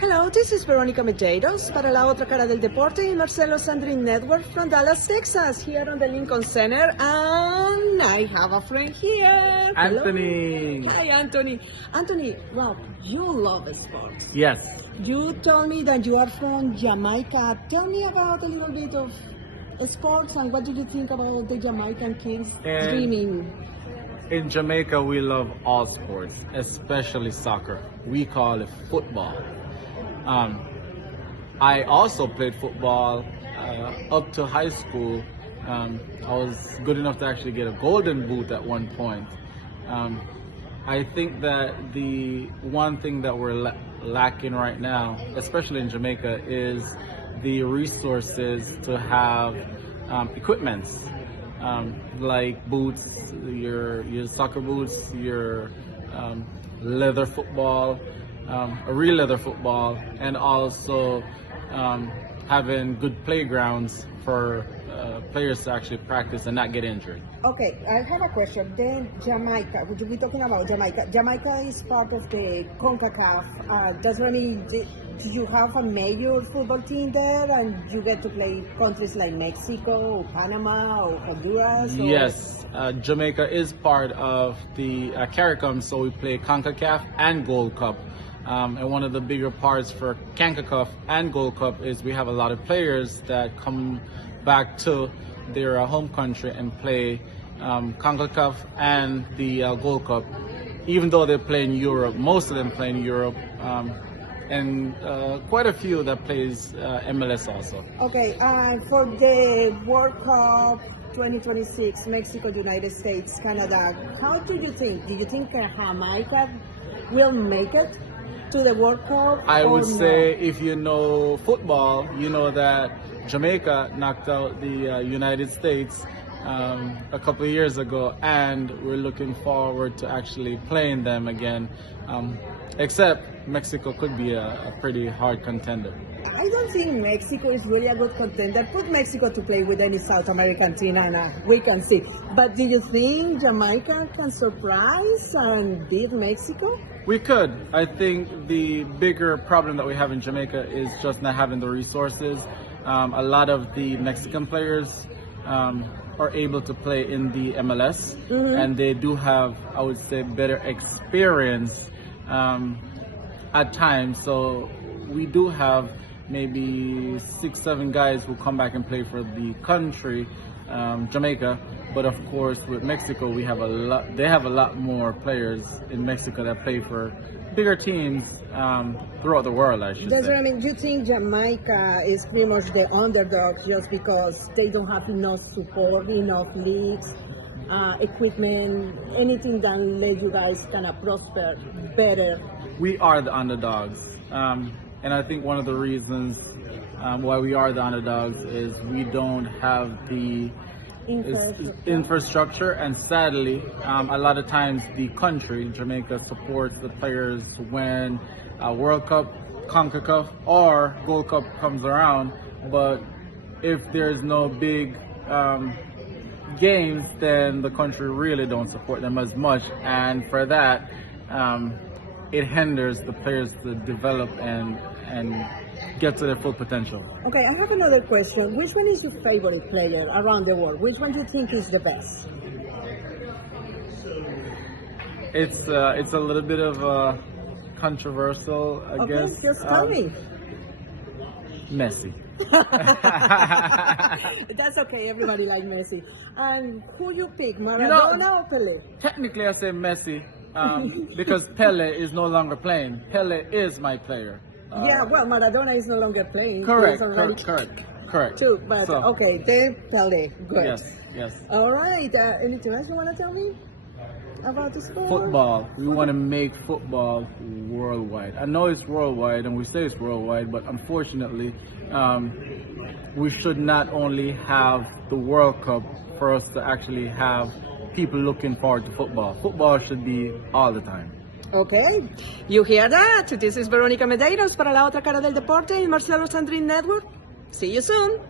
Hello, this is Veronica Medeiros para La Otra Cara del Deporte y Marcelo Sandrin Network from Dallas, Texas, here on the Lincoln Center. And I have a friend here. Anthony. Hello. Hi, Anthony. Anthony, Rob, you love sports. Yes. You told me that you are from Jamaica. Tell me about a little bit of sports and what do you think about the Jamaican kids dreaming? In Jamaica, we love all sports, especially soccer. We call it football. I also played football up to high school. I was good enough to actually get a golden boot at one point. I think that the one thing that we're lacking right now, especially in Jamaica, is the resources to have equipments like boots, your soccer boots, your leather football, a real leather football, and also having good playgrounds for players to actually practice and not get injured. Okay, I have a question. Then Jamaica, would you be talking about Jamaica? Jamaica is part of the CONCACAF. Does that mean, do you have a major football team there and you get to play countries like Mexico or Panama or Honduras? Or? Yes, Jamaica is part of the CARICOM, so we play CONCACAF and Gold Cup. And one of the bigger parts for CONCACAF and Gold Cup is we have a lot of players that come back to their home country and play CONCACAF and the Gold Cup. Even though they play in Europe, most of them play in Europe, and quite a few that plays MLS also. Okay, for the World Cup 2026, Mexico, United States, Canada, how do you think? Do you think Jamaica will make it to the World Cup? I would say if you know football, you know that Jamaica knocked out the United States a couple of years ago, and we're looking forward to actually playing them again. Except Mexico could be a pretty hard contender. I don't think Mexico is really a good contender. Put Mexico to play with any South American team and we can see. But do you think Jamaica can surprise and beat Mexico? We could. I think the bigger problem that we have in Jamaica is just not having the resources. A lot of the Mexican players are able to play in the MLS, and they do have, I would say, better experience at times. So we do have maybe 6-7 guys who come back and play for the country, Jamaica. But of course, with Mexico, we have a lot. They have a lot more players in Mexico that play for bigger teams throughout the world, I should That's say. what I mean. Do you think Jamaica is pretty much the underdog just because they don't have enough support, enough leagues, equipment, anything that let you guys kind of prosper better? We are the underdogs, and I think one of the reasons why we are the underdogs is we don't have the infrastructure, and sadly, a lot of times the country, Jamaica, supports the players when World Cup, CONCACAF, or Gold Cup comes around. But if there's no big games, then the country really don't support them as much, and for that, it hinders the players to develop and get to their full potential. Okay, I have another question. Which one is your favorite player around the world? Which one do you think is the best? It's a little bit of controversial, I guess. Okay, just tell me. Messi. That's okay, everybody like Messi. And who you pick, Maradona or Pele? Technically, I say Messi because Pele is no longer playing. Pele is my player. Yeah, well, Maradona is no longer playing. Correct. Too, but So, okay, then Pele. Good. Yes. All right. Anything else you want to tell me about the sport? Football. We want to make football worldwide. I know it's worldwide, and we say it's worldwide, but unfortunately, we should not only have the World Cup for us to actually have people looking forward to football. Football should be all the time. Okay, you hear that? This is Veronica Medeiros para La Otra Cara del Deporte y Marcelo Sandrin Network. See you soon.